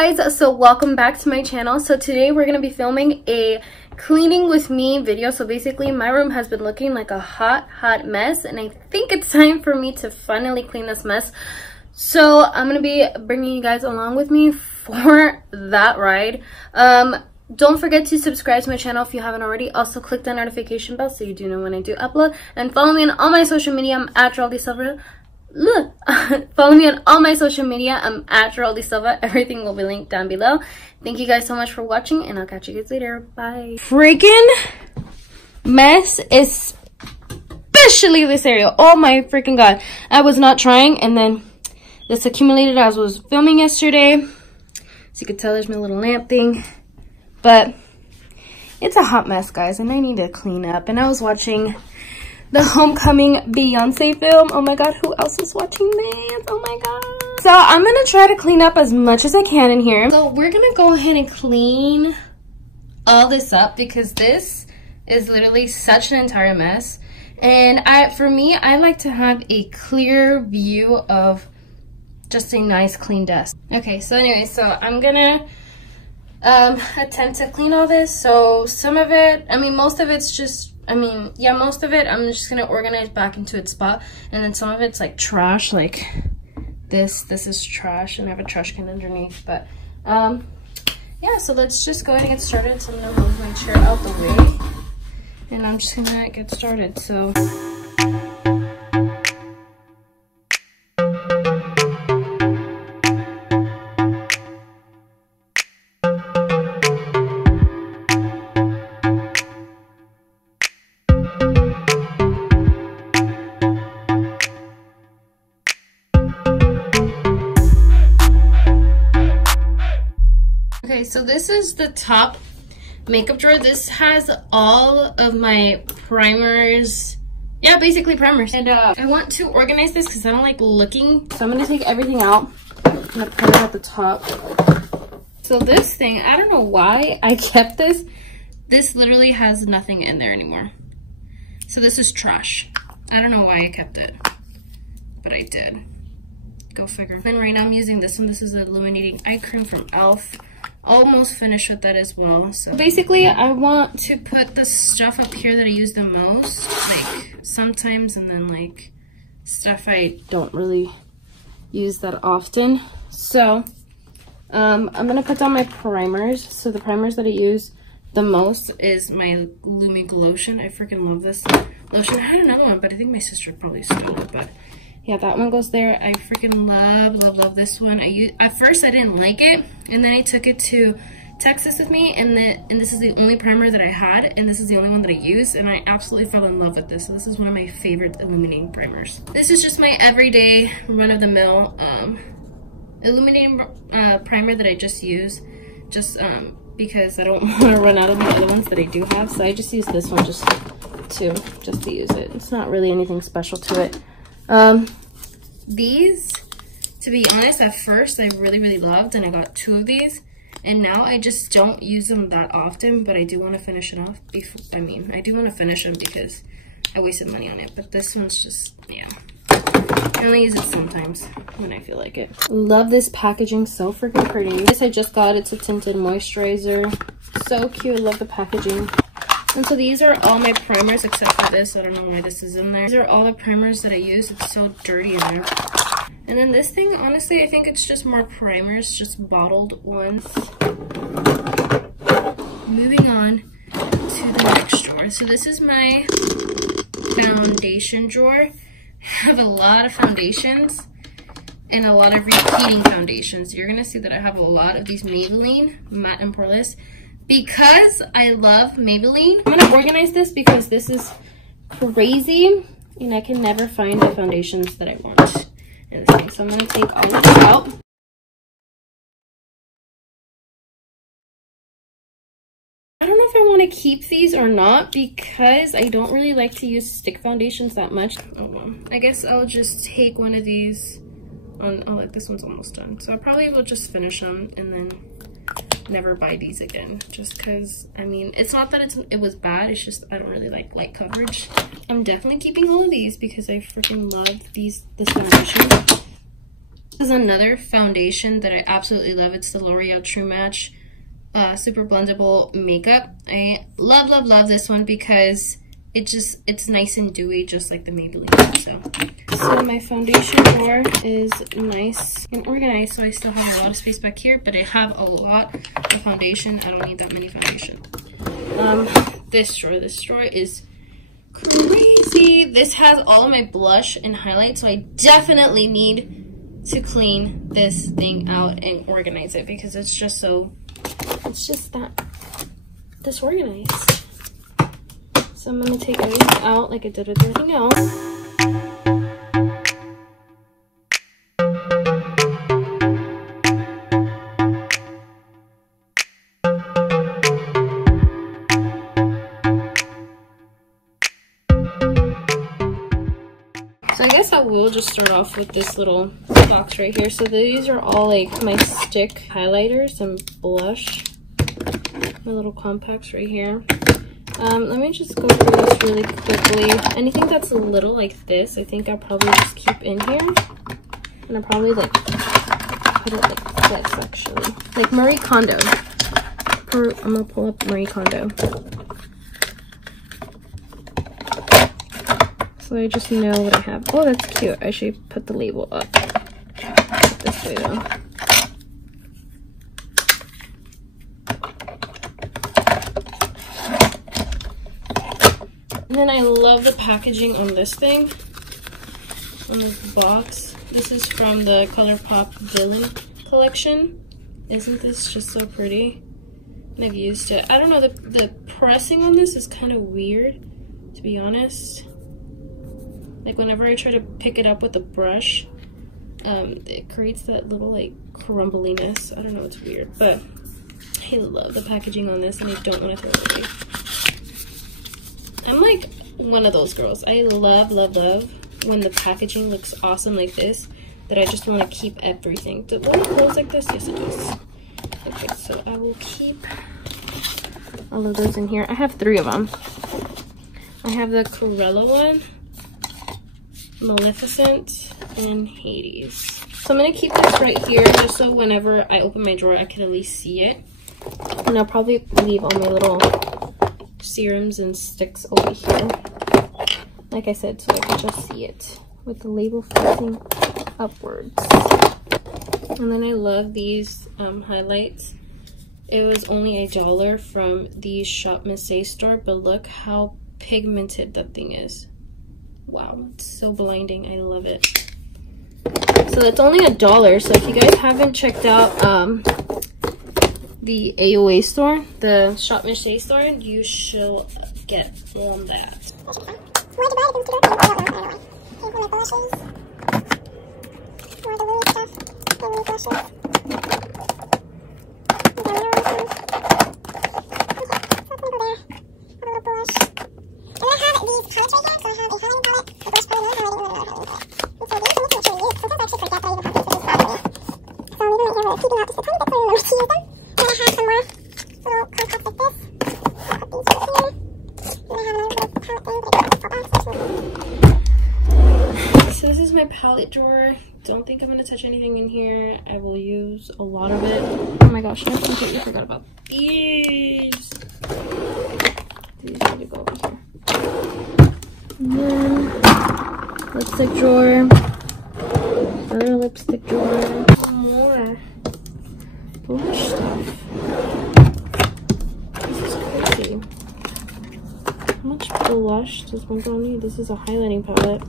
guys, so welcome back to my channel. So today we're going to be filming a cleaning with me video. So basically my room has been looking like a hot mess, and I think it's time for me to finally clean this mess. So I'm going to be bringing you guys along with me for that ride. Don't forget to subscribe to my channel if you haven't already. Also click the notification bell so you do know when I do upload, and follow me on all my social media. I'm at Geraldine Silva. Follow me on all my social media. I'm at Geraldine Silva. Everything will be linked down below. Thank you guys so much for watching, and I'll catch you guys later. Bye. Freaking mess, especially this area. Oh my freaking god, I was not trying, and then this accumulated as I was filming yesterday. So you can tell there's my little lamp thing, but it's a hot mess, guys, and I need to clean up. And I was watching the Homecoming Beyonce film. Oh my god, who else is watching this? Oh my god. So I'm gonna try to clean up as much as I can in here. So we're gonna go ahead and clean all this up because this is literally such an entire mess. And for me, I like to have a clear view of just a nice clean desk. Okay, so anyway, so I'm gonna attempt to clean all this. So some of it, most of it's just, most of it I'm just gonna organize back into its spot, and then some of it's like trash, like this is trash, and I have a trash can underneath. But yeah, so let's just go ahead and get started. So I'm gonna move my chair out the way, and I'm just gonna get started. So okay, so this is the top makeup drawer. This has all of my primers. Yeah, basically primers. And I want to organize this because I don't like looking. So I'm going to take everything out. I'm going to put it at the top. So this thing, I don't know why I kept this. This literally has nothing in there anymore. So this is trash. I don't know why I kept it, but I did. Go figure. And right now I'm using this one. This is the illuminating eye cream from e.l.f. Almost finished with that as well. So basically I want to put the stuff up here that I use the most, like sometimes, and then like stuff I don't really use that often. So I'm gonna put down my primers. So the primers that I use the most is my Lumic lotion. I freaking love this lotion. I had another one, but I think my sister probably stole it. But yeah, that one goes there. I freaking love this one. At first I didn't like it, and then I took it to Texas with me, and this is the only primer that I had, and this is the only one that I used, and I absolutely fell in love with this. So this is one of my favorite illuminating primers. This is just my everyday run-of-the-mill illuminating primer that I just use, because I don't want to run out of the other ones that I do have. So I just use this one just to use it. It's not really anything special to it. These, to be honest, at first I really loved, and I got 2 of these, and now I just don't use them that often, but I do want to finish it off I do want to finish them because I wasted money on it. But this one's just, yeah, I only use it sometimes when I feel like it. Love this packaging, so freaking pretty. This I just got. It's a tinted moisturizer, so cute. Love the packaging. And so these are all my primers except for this. I don't know why this is in there. These are all the primers that I use. It's so dirty in there. And then this thing, honestly, I think it's just more primers, just bottled ones. Moving on to the next drawer. So this is my foundation drawer. I have a lot of foundations and a lot of repeating foundations. You're going to see that I have a lot of these Maybelline Matte and Poreless, because I love Maybelline. I'm gonna organize this because this is crazy and I can never find the foundations that I want in this thing. So I'm gonna take all of this out. I don't know if I want to keep these or not because I don't really like to use stick foundations that much. Oh well, I guess I'll just take one of these. This one's almost done. So I probably will just finish them and then never buy these again, just because it's not that it was bad, it's just I don't really like light coverage. I'm definitely keeping all of these because I freaking love this foundation. This is another foundation that I absolutely love. It's the L'Oreal True Match Super Blendable Makeup. I love this one because it's nice and dewy, just like the Maybelline. So my foundation drawer is nice and organized, so I still have a lot of space back here, but I have a lot of foundation. I don't need that many foundation. This drawer is crazy. This has all of my blush and highlight, so I definitely need to clean this thing out and organize it because it's just that disorganized. So I'm gonna take everything out like I did with everything else. So I guess I will just start off with this little box right here. So these are all like my stick highlighters and blush. My little compacts right here. Let me just go through this really quickly. Anything that's a little like this, I think I'll probably just keep in here. And I'll probably like put it like this actually. Like Marie Kondo. I'm gonna pull up Marie Kondo. So I just know what I have. Oh, that's cute. I should put the label up. This way though. And then I love the packaging on this thing. On this box. This is from the ColourPop Villain collection. Isn't this just so pretty? And I've used it. I don't know, the pressing on this is kind of weird, to be honest. Like whenever I try to pick it up with a brush, it creates that little like crumbliness. I don't know, it's weird, but I love the packaging on this and I don't want to throw it away. I'm like one of those girls. I love when the packaging looks awesome like this, that I just want to keep everything. Does it close like this? Yes, it does. Okay, so I will keep all of those in here. I have 3 of them. I have the Corella one, Maleficent, and Hades. So I'm going to keep this right here just so whenever I open my drawer I can at least see it. And I'll probably leave all my little serums and sticks over here. Like I said, so I can just see it with the label facing upwards. And then I love these highlights. It was only $1 from the Shop Missy store, but look how pigmented that thing is. Wow, it's so blinding. I love it. So that's only $1. So if you guys haven't checked out the AOA store, the Shop Missy store, you should get on that. So this is my palette drawer. Don't think I'm going to touch anything in here. I will use a lot of it. Oh my gosh, I completely forgot about these. These need to go over here. And then lipstick drawer. Another lipstick drawer. More blush stuff. This is crazy. How much blush does one girl need? This is a highlighting palette.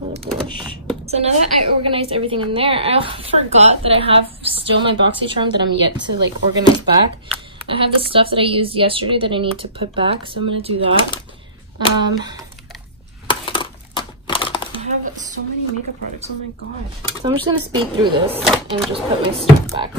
Another blush. So now that I organized everything in there, I forgot that I have still my BoxyCharm that I'm yet to like organize back. I have the stuff that I used yesterday that I need to put back, so I'm gonna do that. I have so many makeup products, oh my god. So I'm just gonna speed through this and just put my stuff back.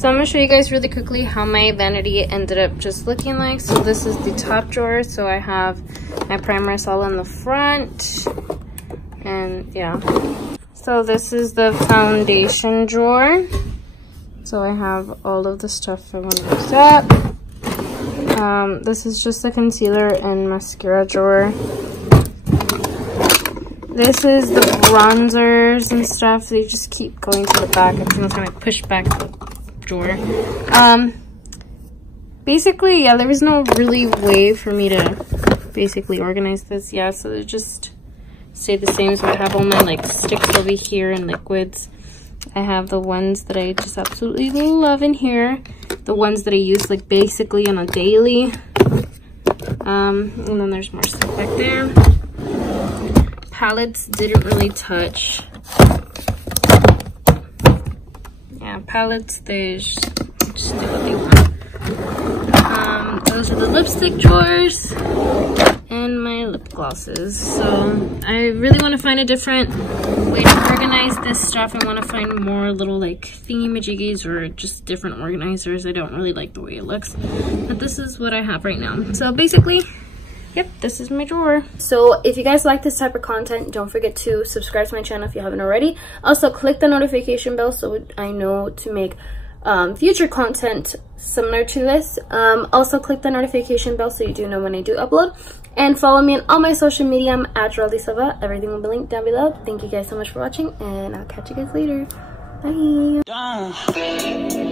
So I'm gonna show you guys really quickly how my vanity ended up just looking like. So this is the top drawer. So I have my primers all in the front, and yeah. So this is the foundation drawer. So I have all of the stuff I want to use up. This is just the concealer and mascara drawer. This is the bronzers and stuff. They just keep going to the back. I think I'm gonna push back the drawer. Basically, yeah, there was no really way for me to basically organize this. Yeah, so they just stay the same. So I have all my like sticks over here and liquids. I have the ones that I just absolutely love in here. The ones that I use like basically on a daily. And then there's more stuff back there. Palettes didn't really touch. Yeah, palettes, they just do what they want. Those are the lipstick drawers and my lip glosses. So I really want to find a different way to organize this stuff. I want to find more little like thingy-majiggies or just different organizers. I don't really like the way it looks, but this is what I have right now. So basically, yep, this is my drawer. So if you guys like this type of content, don't forget to subscribe to my channel if you haven't already. Also click the notification bell so I know to make future content similar to this. Also click the notification bell so you do know when I do upload. And follow me on all my social media. I'm at Silva. Everything will be linked down below. Thank you guys so much for watching, and I'll catch you guys later. Bye.